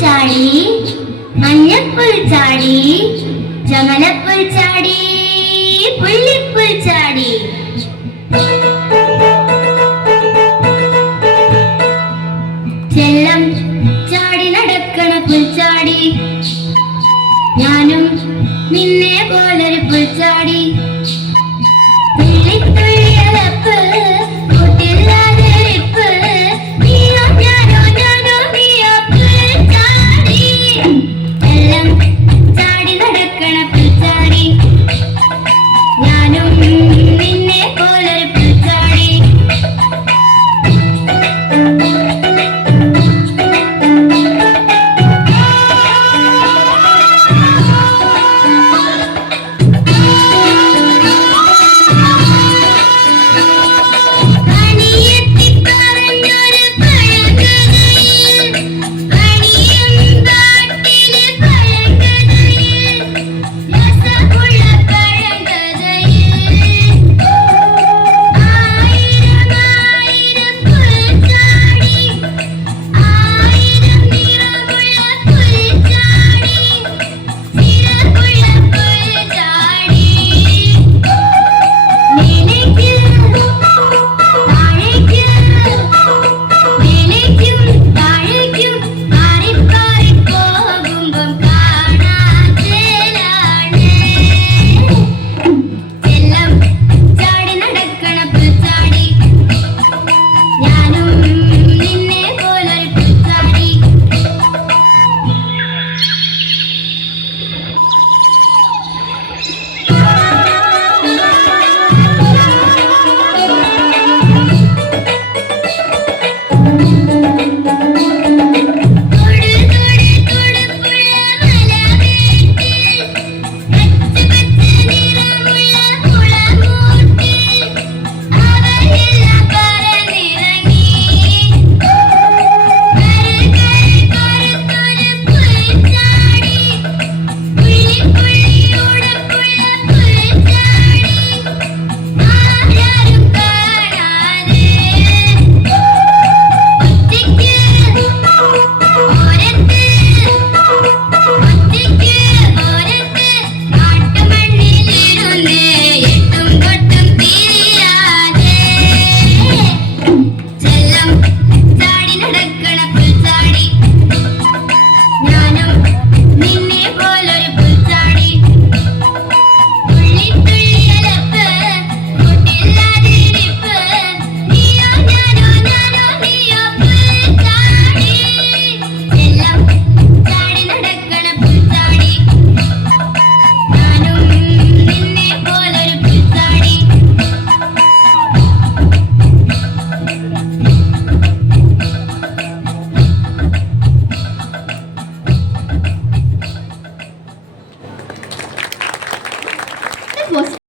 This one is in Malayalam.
ചാടി മഞ്ഞപ്പുൽ ചാടി ചമലപ്പുൽ ചാടി പുള്ളിപ്പുൽ ചാടി. ചെല്ലം ചാടി നടക്കണ പുൽച്ചാടി ഞാനും നിന്നെ പോലൊരു പുൽച്ചാടി